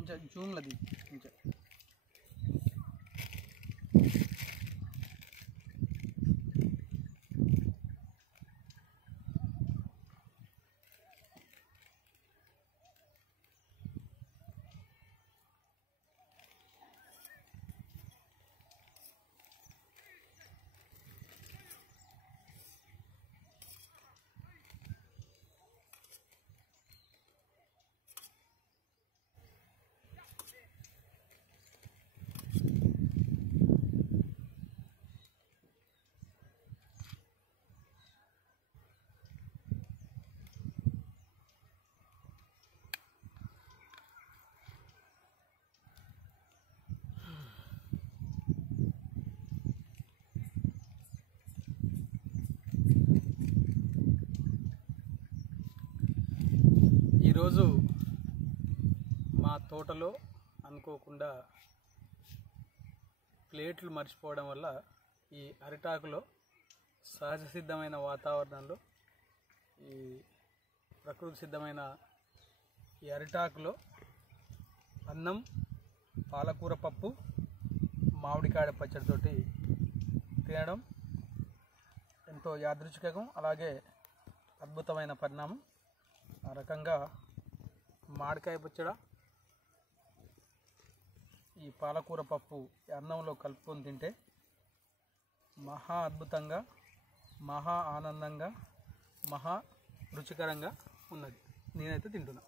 కొంచెం జూమ్లది కొంచెం ఈరోజు మా తోటలో అనుకోకుండా ప్లేట్లు మర్చిపోవడం వల్ల ఈ అరిటాకులో సహజ సిద్ధమైన వాతావరణంలో ఈ ప్రకృతి సిద్ధమైన ఈ అరిటాకులో అన్నం, పాలకూర పప్పు, మామిడికాయ పచ్చడితోటి తినడం ఎంతో యాదృచ్ఛికం, అలాగే అద్భుతమైన పరిణామం. ఆ రకంగా మామిడికాయ పచ్చడి, ఈ పాలకూర పప్పు అన్నంలో కలుపుకొని తింటే మహా అద్భుతంగా, మహా ఆనందంగా, మహా రుచికరంగా ఉన్నది. నేనైతే తింటున్నా.